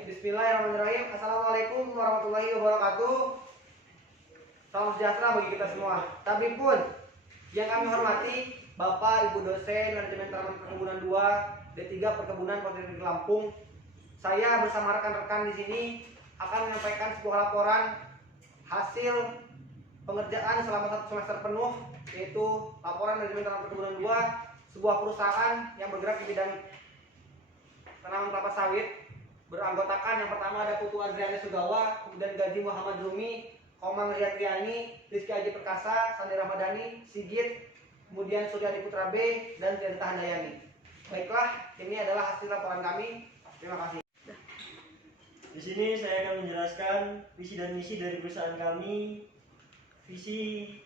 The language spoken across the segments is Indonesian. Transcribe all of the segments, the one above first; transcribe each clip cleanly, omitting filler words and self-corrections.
Bismillahirrahmanirrahim. Assalamualaikum warahmatullahi wabarakatuh. Salam sejahtera bagi kita semua. Tapi pun yang kami hormati Bapak Ibu dosen Manajemen Tanaman Perkebunan 2 D3 Perkebunan Politeknik Lampung. Saya bersama rekan-rekan di sini akan menyampaikan sebuah laporan hasil pengerjaan selama 1 semester penuh, yaitu laporan Manajemen Tanaman Perkebunan 2, sebuah perusahaan yang bergerak di bidang tanaman kelapa sawit. Beranggotakan yang pertama ada Putu Adriana Sugawa, kemudian Gaji Muhammad Rumi, Komang Riyadriani, Rizky Aji Perkasa, Sandi Ramadhani, Sigit, kemudian Suryadi Putra B, dan Tirta Handayani. Baiklah, ini adalah hasil laporan kami. Terima kasih. Di sini saya akan menjelaskan visi dan misi dari perusahaan kami. Visi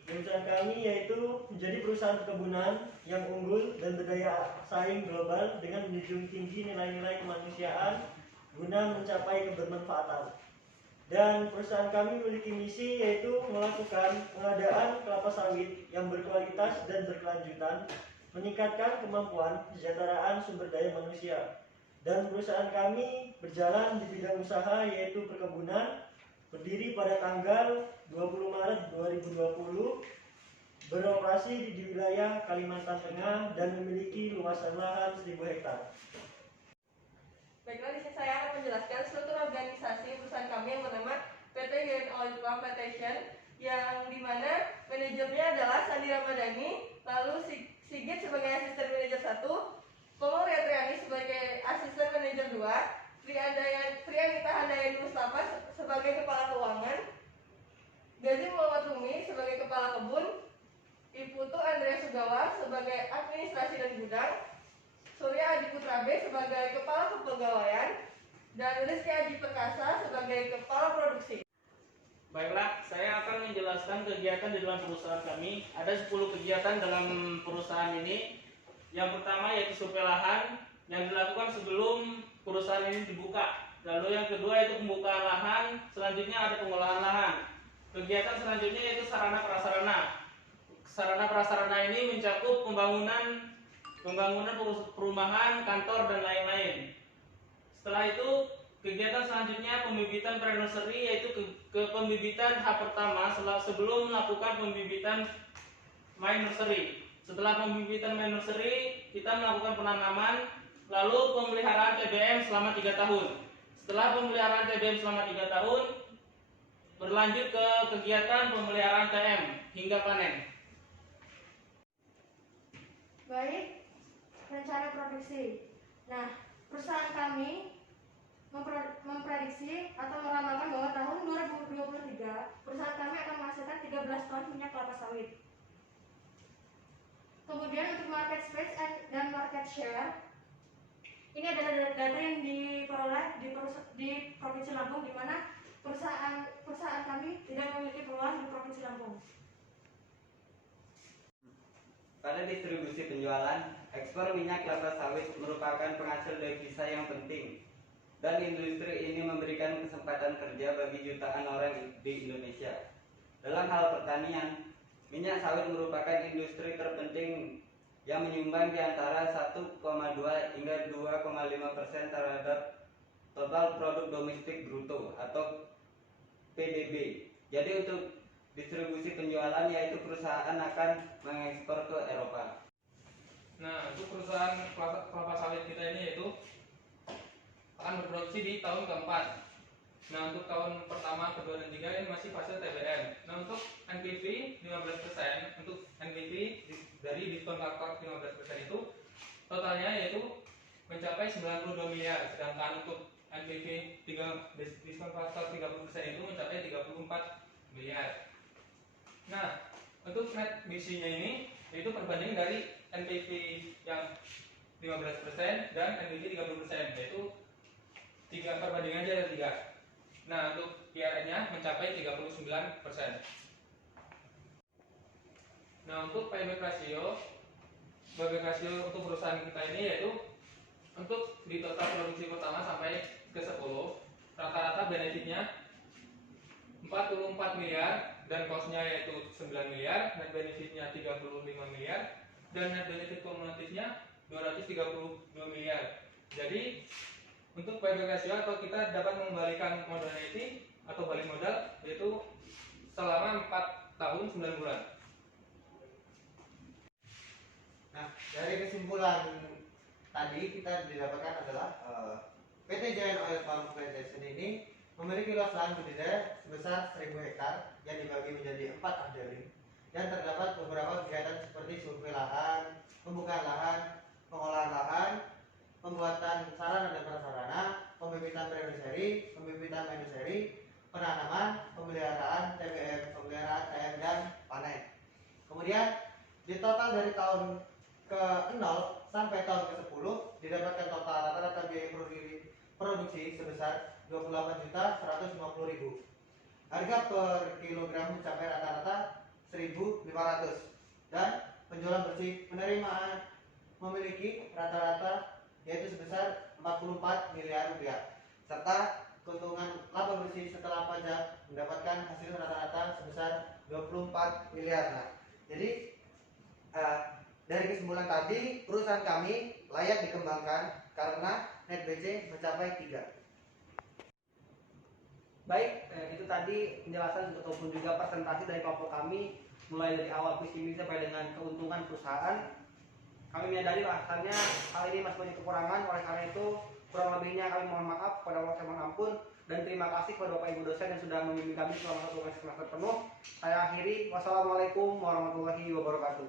perusahaan kami yaitu menjadi perusahaan perkebunan yang unggul dan berdaya saing global dengan menjunjung tinggi nilai-nilai kemanusiaan guna mencapai kebermanfaatan. Dan perusahaan kami memiliki misi yaitu melakukan pengadaan kelapa sawit yang berkualitas dan berkelanjutan, meningkatkan kemampuan kesejahteraan sumber daya manusia. Dan perusahaan kami berjalan di bidang usaha yaitu perkebunan, berdiri pada tanggal 20 Maret 2020, beroperasi di wilayah Kalimantan Tengah dan memiliki luasan lahan 1000 hektar. Baiklah, di sini saya akan menjelaskan struktur organisasi perusahaan kami yang bernama PT Grand Oil Palm Plantation, yang dimana manajernya adalah Sandi Ramadhani, lalu Sigit sebagai asisten manajer 1, Komang Riyadriani sebagai asisten manajer 2, Priyanita Handayani Mustafa sebagai kepala keuangan, Gaji Muhammad Rumi sebagai kepala kebun, Iputu Andrea Sugawa sebagai administrasi dan gudang, Surya Adi Putra B sebagai kepala kepegawaian, dan Rizky Aji Perkasa sebagai kepala produksi. Baiklah, saya akan menjelaskan kegiatan di dalam perusahaan kami. Ada 10 kegiatan dalam perusahaan ini. Yang pertama yaitu survei lahan yang dilakukan sebelum perusahaan ini dibuka. Lalu yang kedua itu pembukaan lahan, selanjutnya ada pengolahan lahan. Kegiatan selanjutnya yaitu sarana prasarana. Sarana prasarana ini mencakup pembangunan perumahan, kantor, dan lain-lain. Setelah itu, kegiatan selanjutnya pembibitan pre-nursery, yaitu ke pembibitan tahap pertama sebelum melakukan pembibitan main nursery. Setelah pembibitan main nursery, kita melakukan penanaman, lalu pemeliharaan TBM selama 3 tahun. Setelah pemeliharaan TBM selama 3 tahun, berlanjut ke kegiatan pemeliharaan TM hingga panen. Baik, rencana produksi. Nah, perusahaan kami memprediksi atau meramalkan bahwa tahun 2023 perusahaan kami akan menghasilkan 13 ton minyak kelapa sawit. Kemudian untuk market space dan market share, ini adalah data yang diperoleh di Provinsi Lampung, di mana perusahaan kami tidak memiliki peluang di Provinsi Lampung. Pada distribusi penjualan, ekspor minyak kelapa sawit merupakan penghasil devisa yang penting, dan industri ini memberikan kesempatan kerja bagi jutaan orang di Indonesia. Dalam hal pertanian, minyak sawit merupakan industri terpenting yang menyumbang di antara 1,2 hingga 2,5% terhadap total produk domestik bruto atau PDB. Jadi untuk distribusi penjualan yaitu perusahaan akan mengekspor ke Eropa. Nah, untuk perusahaan kelapa sawit kita ini yaitu akan berproduksi di tahun keempat. Nah, untuk tahun pertama, kedua, dan tiga ini masih fase TBM. Nah, untuk NPV 15%, untuk NPV dari diskon faktor 15% itu totalnya yaitu mencapai 92 miliar, sedangkan untuk NPV diskon faktor 30% itu mencapai 34 miliar. Nah, untuk net misinya ini yaitu perbandingan dari NPV yang 15% dan NPV 30%, yaitu perbandingan aja ada 3. Nah, untuk PRN-nya mencapai 39%. Nah, untuk payback ratio, sebagai rasio untuk perusahaan kita ini yaitu untuk di total produksi pertama sampai ke 10, rata-rata benefitnya 44 miliar dan cost-nya yaitu 9 miliar, net benefitnya 35 miliar, dan net benefit kumulatifnya 232 miliar. Jadi untuk payback ratio atau kita dapat mengembalikan modalnya itu atau balik modal yaitu selama 4 tahun 9 bulan. Nah, dari kesimpulan tadi kita didapatkan adalah PT Giant Oil Palm Plantation ini memiliki luas lahan budidaya sebesar 1000 hektar yang dibagi menjadi 4 afdeling dan terdapat beberapa kegiatan seperti survei lahan, pembukaan lahan, pengolahan lahan, pembuatan sarana dan prasarana, pembibitan pre-nursery, pembibitan main-nursery, penanaman, pemeliharaan TBM, pemeliharaan TM dan panen. Kemudian di total dari tahun ke-0 sampai tahun ke-10 didapatkan total rata-rata biaya produksi sebesar 28.150.000. Harga per kilogram mencapai rata-rata 1.500 dan penjualan bersih penerimaan memiliki rata-rata yaitu sebesar 44 miliar rupiah serta keuntungan laba bersih setelah pajak mendapatkan hasil rata-rata sebesar 24 miliar. Nah, jadi dari kesimpulan tadi perusahaan kami layak dikembangkan karena net BC mencapai 3. Baik, itu tadi penjelasan ataupun juga presentasi dari kelompok kami mulai dari awal visi misi sampai dengan keuntungan perusahaan. Kami menyadari bahwasannya hal ini masih banyak kekurangan, oleh karena itu kurang lebihnya kami mohon maaf kepada Allah, saya mohon ampun dan terima kasih kepada Bapak Ibu dosen yang sudah membimbing kami selama 1 semester penuh. Saya akhiri, wassalamualaikum warahmatullahi wabarakatuh.